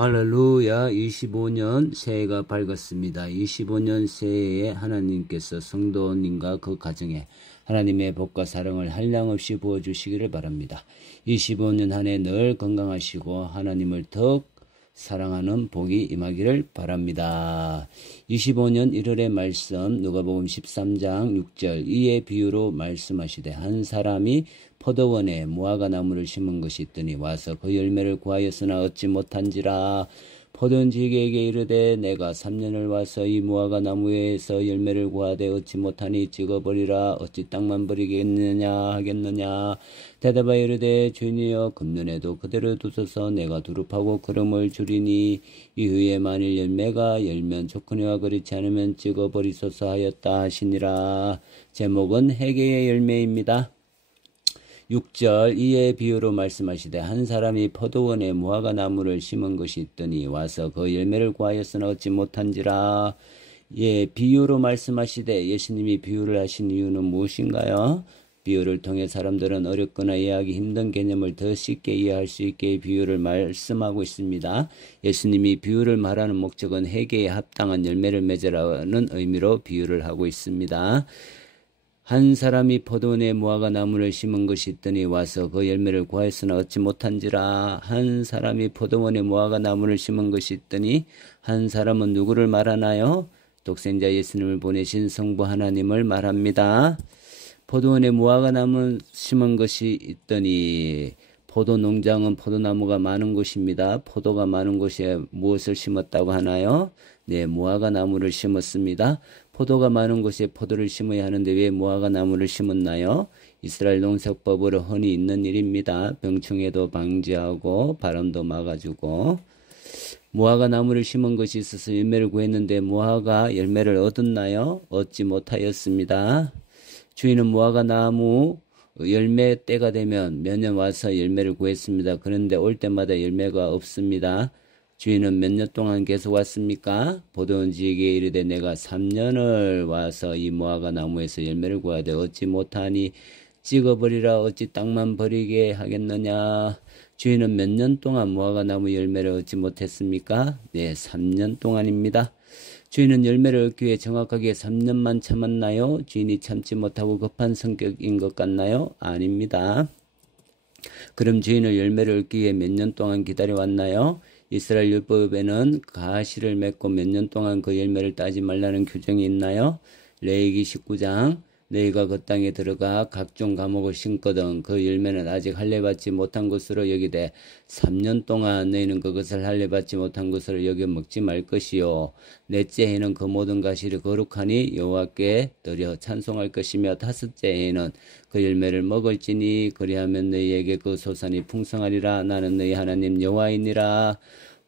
할렐루야. 25년 새해가 밝았습니다. 25년 새해에 하나님께서 성도님과 그 가정에 하나님의 복과 사랑을 한량없이 부어주시기를 바랍니다. 25년 한 해 늘 건강하시고 하나님을 더 사랑하는 복이 임하기를 바랍니다. 25년 1월의 말씀 누가복음 13장 6절 이의 비유로 말씀하시되 한 사람이 포도원에 무화과 나무를 심은 것이 있더니 와서 그 열매를 구하였으나 얻지 못한지라. 포도원지기에게 이르되 내가 3년을 와서 이 무화과 나무에서 열매를 구하되 얻지 못하니 찍어버리라. 어찌 땅만 버리겠느냐 하겠느냐. 대답하여 이르되 주인이여 금년에도 그대로 두소서. 내가 두릅하고 거름을 주리니 이후에 만일 열매가 열면 좋거니와 그렇지 않으면 찍어버리소서 하였다 하시니라. 제목은 회개의 열매입니다. 6절 이의 비유로 말씀하시되 한 사람이 포도원에 무화과 나무를 심은 것이 있더니 와서 그 열매를 구하였으나 얻지 못한지라. 예, 비유로 말씀하시되 예수님이 비유를 하신 이유는 무엇인가요? 비유를 통해 사람들은 어렵거나 이해하기 힘든 개념을 더 쉽게 이해할 수 있게 비유를 말씀하고 있습니다. 예수님이 비유를 말하는 목적은 회개에 합당한 열매를 맺으라는 의미로 비유를 하고 있습니다. 한 사람이 포도원에 무화과 나무를 심은 것이 있더니 와서 그 열매를 구하였으나 얻지 못한지라. 한 사람이 포도원에 무화과 나무를 심은 것이 있더니 한 사람은 누구를 말하나요? 독생자 예수님을 보내신 성부 하나님을 말합니다. 포도원에 무화과 나무 심은 것이 있더니 포도 농장은 포도나무가 많은 곳입니다. 포도가 많은 곳에 무엇을 심었다고 하나요? 네, 무화과 나무를 심었습니다. 포도가 많은 곳에 포도를 심어야 하는데 왜 무화과 나무를 심었나요? 이스라엘 농사법으로 흔히 있는 일입니다. 병충해도 방지하고 바람도 막아주고. 무화과 나무를 심은 것이 있어서 열매를 구했는데 무화과 열매를 얻었나요? 얻지 못하였습니다. 주인은 무화과 나무 열매 때가 되면 매년 와서 열매를 구했습니다. 그런데 올 때마다 열매가 없습니다. 주인은 몇 년 동안 계속 왔습니까? 포도원지기에 이르되 내가 3년을 와서 이 무화과 나무에서 열매를 구하되 얻지 못하니 찍어버리라. 어찌 땅만 버리게 하겠느냐. 주인은 몇 년 동안 무화과 나무 열매를 얻지 못했습니까? 네, 3년 동안입니다. 주인은 열매를 얻기 위해 정확하게 3년만 참았나요? 주인이 참지 못하고 급한 성격인 것 같나요? 아닙니다. 그럼 주인은 열매를 얻기 위해 몇 년 동안 기다려왔나요? 이스라엘 율법에는 가시를 맺고 몇 년 동안 그 열매를 따지 말라는 규정이 있나요? 레위기 19장 너희가 그 땅에 들어가 각종 과목을 심거든 그 열매는 아직 할례받지 못한 것으로 여기되 3년 동안 너희는 그것을 할례받지 못한 것으로 여겨 먹지 말 것이요 넷째 해는 그 모든 가시를 거룩하니 여호와께 드려 찬송할 것이며 다섯째 해는 그 열매를 먹을지니 그리하면 너희에게 그 소산이 풍성하리라. 나는 너희 하나님 여호와이니라.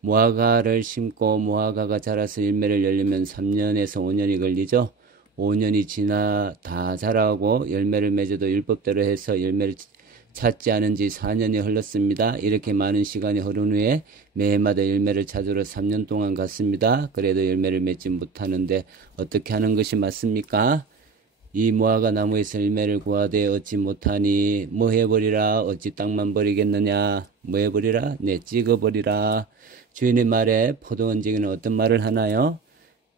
무화과를 심고 무화과가 자라서 열매를 열려면 3년에서 5년이 걸리죠. 5년이 지나 다 자라고 열매를 맺어도 율법대로 해서 열매를 찾지 않은 지 4년이 흘렀습니다. 이렇게 많은 시간이 흐른 후에 매해마다 열매를 찾으러 3년 동안 갔습니다. 그래도 열매를 맺지 못하는데 어떻게 하는 것이 맞습니까? 이 무화과 나무에서 열매를 구하되 얻지 못하니 뭐 해버리라. 어찌 땅만 버리겠느냐. 뭐 해버리라? 네, 찍어버리라. 주인의 말에 포도원지기는 어떤 말을 하나요?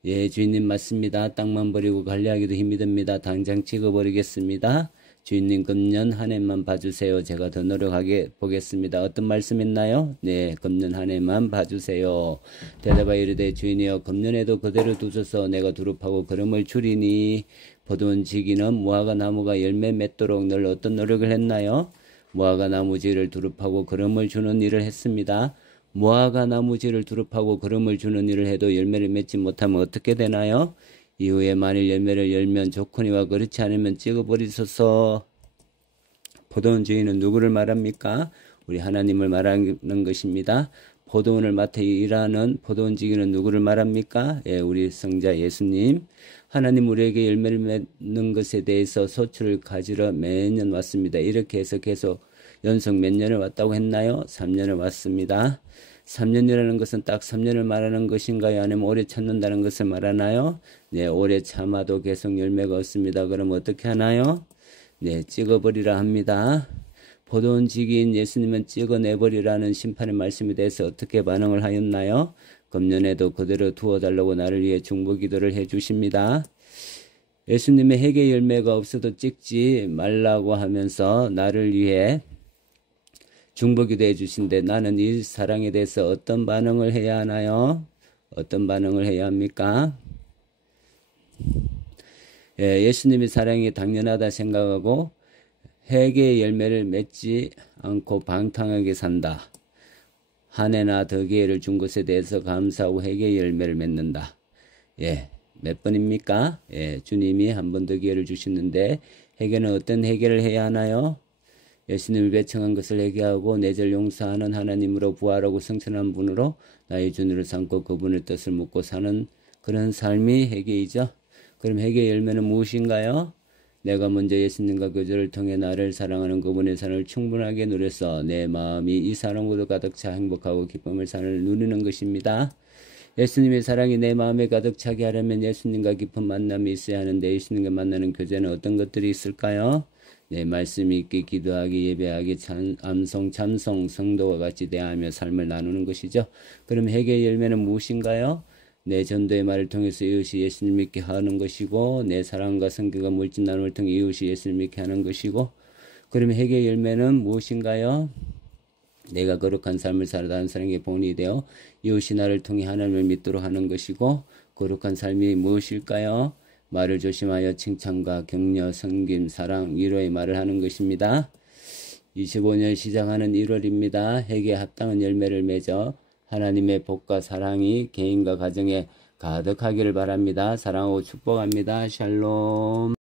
예, 주인님 맞습니다. 땅만 버리고 관리하기도 힘이 듭니다. 당장 찍어버리겠습니다. 주인님 금년 한 해만 봐주세요. 제가 더 노력하게 보겠습니다. 어떤 말씀 있나요? 네, 금년 한 해만 봐주세요. 대답하여 이르되 주인이여 금년에도 그대로 두소서. 내가 두릅하고 거름을 줄이니. 포도원지기는 무화과 나무가 열매 맺도록 늘 어떤 노력을 했나요? 무화과 나무지를 두릅하고 거름을 주는 일을 했습니다. 무화과 나무지를 두릅하고 거름을 주는 일을 해도 열매를 맺지 못하면 어떻게 되나요? 이후에 만일 열매를 열면 좋거니와 그렇지 않으면 찍어버리소서. 포도원 주인은 누구를 말합니까? 우리 하나님을 말하는 것입니다. 포도원을 맡아 일하는 포도원지기는 누구를 말합니까? 예, 우리 성자 예수님. 하나님 우리에게 열매를 맺는 것에 대해서 소출을 가지러 매년 왔습니다. 이렇게 해서 계속 연속 몇 년을 왔다고 했나요? 3년을 왔습니다. 3년이라는 것은 딱 3년을 말하는 것인가요? 아니면 오래 참는다는 것을 말하나요? 네, 오래 참아도 계속 열매가 없습니다. 그럼 어떻게 하나요? 네, 찍어버리라 합니다. 포도원지기인 예수님은 찍어내버리라는 심판의 말씀에 대해서 어떻게 반응을 하였나요? 금년에도 그대로 두어달라고 나를 위해 중보기도를 해주십니다. 예수님의 회개 열매가 없어도 찍지 말라고 하면서 나를 위해 중보기도 해주신데 나는 이 사랑에 대해서 어떤 반응을 해야 하나요? 어떤 반응을 해야 합니까? 예수님의 사랑이 당연하다 생각하고 회개의 열매를 맺지 않고 방탕하게 산다. 한 해나 더 기회를 준 것에 대해서 감사하고 회개의 열매를 맺는다. 몇 번입니까? 주님이 한 번 더 기회를 주시는데 회개는 어떤 회개를 해야 하나요? 예수님을 배청한 것을 회개하고 내 죄를 용서하는 하나님으로 부활하고 성천한 분으로 나의 주님을 삼고 그분의 뜻을 묻고 사는 그런 삶이 회개이죠. 그럼 회개의 열매는 무엇인가요? 내가 먼저 예수님과 교제를 통해 나를 사랑하는 그분의 사랑을 충분하게 누려서 내 마음이 이 사랑으로 가득 차 행복하고 기쁨의 사랑을 누리는 것입니다. 예수님의 사랑이 내 마음에 가득 차게 하려면 예수님과 깊은 만남이 있어야 하는데 예수님과 만나는 교제는 어떤 것들이 있을까요? 내 말씀이 있게 기도하기, 예배하기, 암송, 참송, 성도와 같이 대하며 삶을 나누는 것이죠. 그럼 회개의 열매는 무엇인가요? 내 전도의 말을 통해서 이웃이 예수님 믿게 하는 것이고 내 사랑과 성교가 물질 나눔을 통해 이웃이 예수님 믿게 하는 것이고 그러면 회개의 열매는 무엇인가요? 내가 거룩한 삶을 살아 다른 사람에게 본이 되어 이웃이 나를 통해 하나님을 믿도록 하는 것이고 거룩한 삶이 무엇일까요? 말을 조심하여 칭찬과 격려, 섬김, 사랑, 위로의 말을 하는 것입니다. 25년 시작하는 1월입니다. 회개에 합당한 열매를 맺어 하나님의 복과 사랑이 개인과 가정에 가득하기를 바랍니다. 사랑하고 축복합니다. 샬롬.